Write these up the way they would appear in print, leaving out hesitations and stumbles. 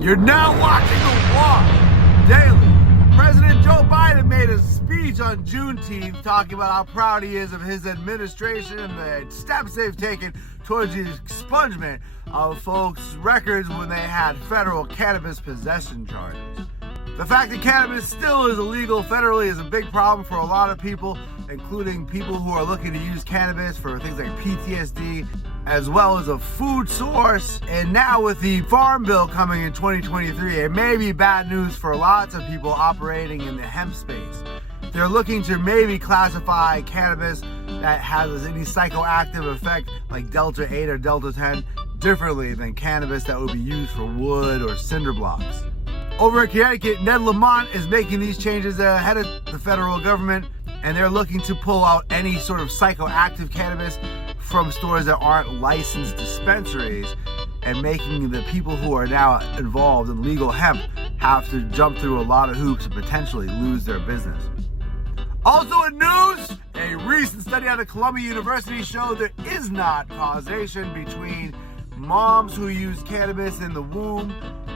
You're now watching The Walk Daily. President Joe Biden made a speech on Juneteenth talking about how proud he is of his administration and the steps they've taken towards the expungement of folks' records when they had federal cannabis possession charges. The fact that cannabis still is illegal federally is a big problem for a lot of people, including people who are looking to use cannabis for things like PTSD, as well as a food source. And now with the Farm Bill coming in 2023, it may be bad news for lots of people operating in the hemp space. They're looking to maybe classify cannabis that has any psychoactive effect like Delta 8 or Delta 10 differently than cannabis that would be used for wood or cinder blocks. Over in Connecticut, Ned Lamont is making these changes ahead of the federal government, and they're looking to pull out any sort of psychoactive cannabis from stores that aren't licensed dispensaries, and making the people who are now involved in legal hemp have to jump through a lot of hoops and potentially lose their business. Also in news, a recent study out of Columbia University showed there is not causation between moms who use cannabis in the womb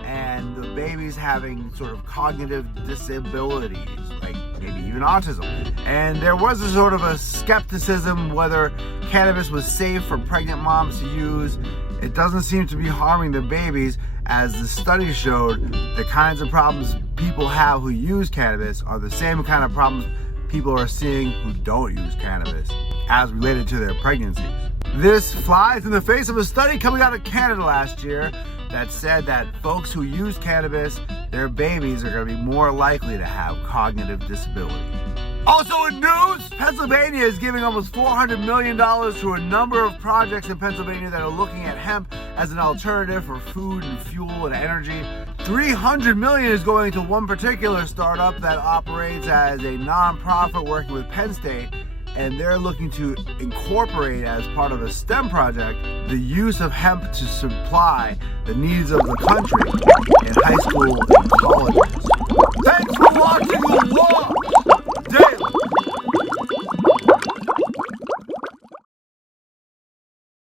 and the babies having sort of cognitive disabilities, like maybe even autism. And there was a sort of a skepticism whether cannabis was safe for pregnant moms to use. It doesn't seem to be harming the babies, as the study showed the kinds of problems people have who use cannabis are the same kind of problems people are seeing who don't use cannabis as related to their pregnancies. This flies in the face of a study coming out of Canada last year that said that folks who use cannabis, their babies are going to be more likely to have cognitive disability. Also in news, Pennsylvania is giving almost $400 million to a number of projects in Pennsylvania that are looking at hemp as an alternative for food and fuel and energy. $300 million is going to one particular startup that operates as a non-profit working with Penn State, and they're looking to incorporate as part of a STEM project the use of hemp to supply the needs of the country in high school and colleges. Thanks for watching The